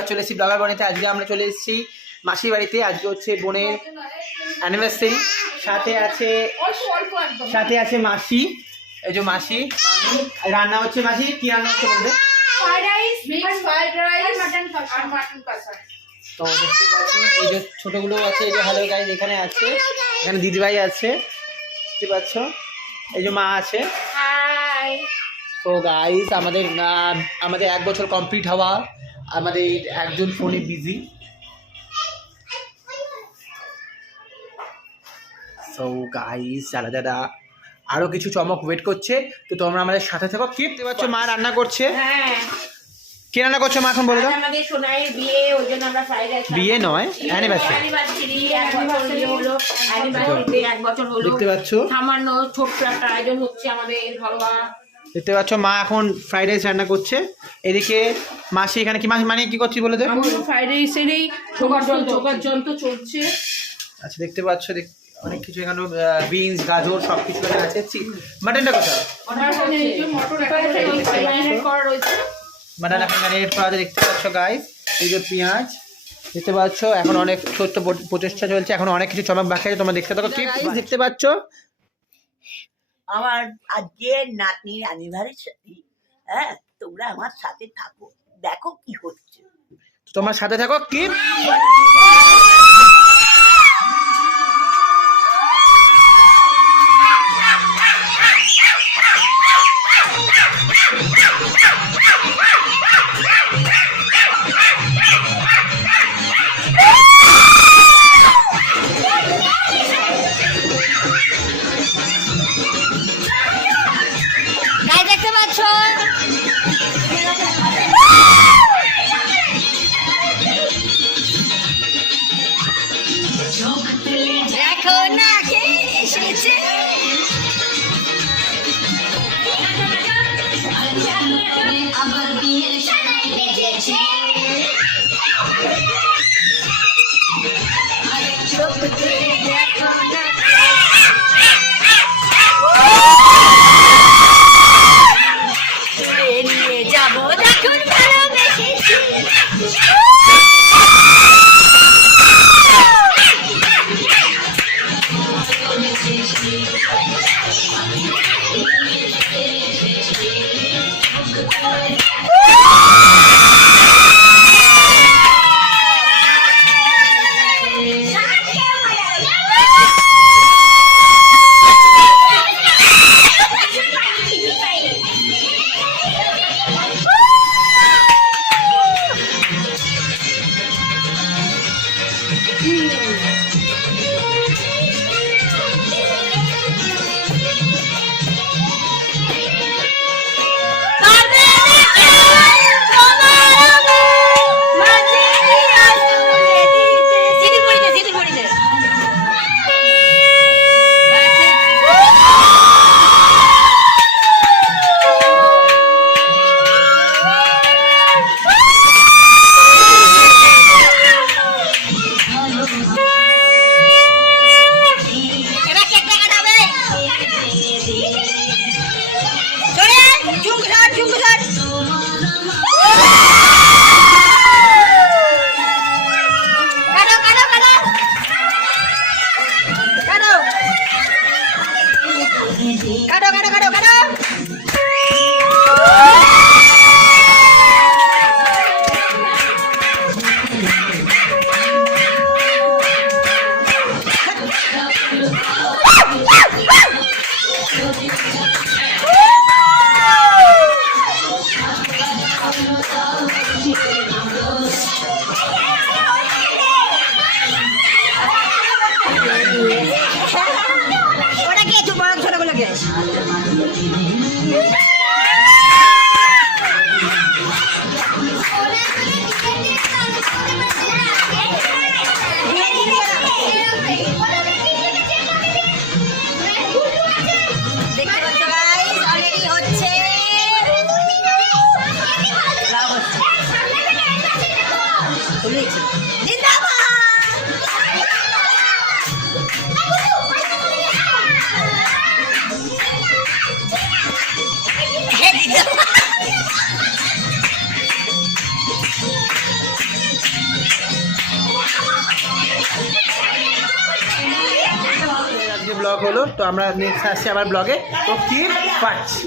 আবার চলে এসেছি ব্লগার বানিতে। আজকে আমরা চলে এসেছি মাসির বাড়িতে। আজকে হচ্ছে বোনের অ্যানিভার্সারি। সাথে আছে মাসি, এই যে মাসি। রান্না হচ্ছে মাসি, কি রান্না হচ্ছে বলতে? তো দেখতে পাচ্ছি এই যে ছোটগুলো আছে, এই যে হ্যালো গাইস এখানে আছে, এখানে দিদিভাই আছে দেখতে পাচ্ছ, এই যে মা আছে। তো গাইস আমাদের 1 বছর কমপ্লিট হওয়া, আমাদের একজন ফোনে বিজি। সো গাইস যারা আরো কিছু চমক ওয়েট করছে, তো তোমরা আমাদের সাথে থাকো। কি দেখতে পাচ্ছ মা রান্না করছে। কে রান্না করছো মা এখন বলে দাও? আমাদের সোনাইয়ের বিয়ে, ওই জন্য আমরা ফ্রাইড রাইস। বিয়ে নয়, অ্যানিভার্সারি। 1 বছর হলো। দেখতে পাচ্ছ সামান্য ছোট্ট একটা আয়োজন হচ্ছে আমাদের ঘরোয়া। দেখতে পাচ্ছ মা এখন ফ্রাইড রাইস রান্না করছে। এদিকে মাসি এখানে কি মানে কি করছি বলে দাও? ফ্রাইড রাইসেরই ছোকার যন্ত্র চলছে। আচ্ছা দেখতে পাচ্ছ অনেক কিছু এখানে বিনস গাজর সব কিছু আছে। মাটনটা কোথায়? মাটন এখন ম্যারিনেট করা আছে দেখতে পাচ্ছ গাইস। এই যে পেঁয়াজ দেখতে পাচ্ছ, এখন অনেক ছোট্ট প্রচেষ্টা চলছে, এখন অনেক কিছু চমক বাকি আছে, তোমরা দেখতে থাকো। কি দেখতে পাচ্ছ? আমার আজকে নাতনির অ্যানিভার্সারি। হ্যাঁ, তোমরা আমার সাথে থাকো, দেখো কি হচ্ছে। তোমার সাথে থাকো। কি দেখতে পাচ্ছ দেখো না কে এসেছে। আমার বিয়ের সানাই বেজেছে। দেখো না নিয়ে যাবো দেখুন ভালোবেসেছি। ব্লগ হলো। তো আমরা নেক্সট আসছি আবার ব্লগে। তো কি পাচ্ছি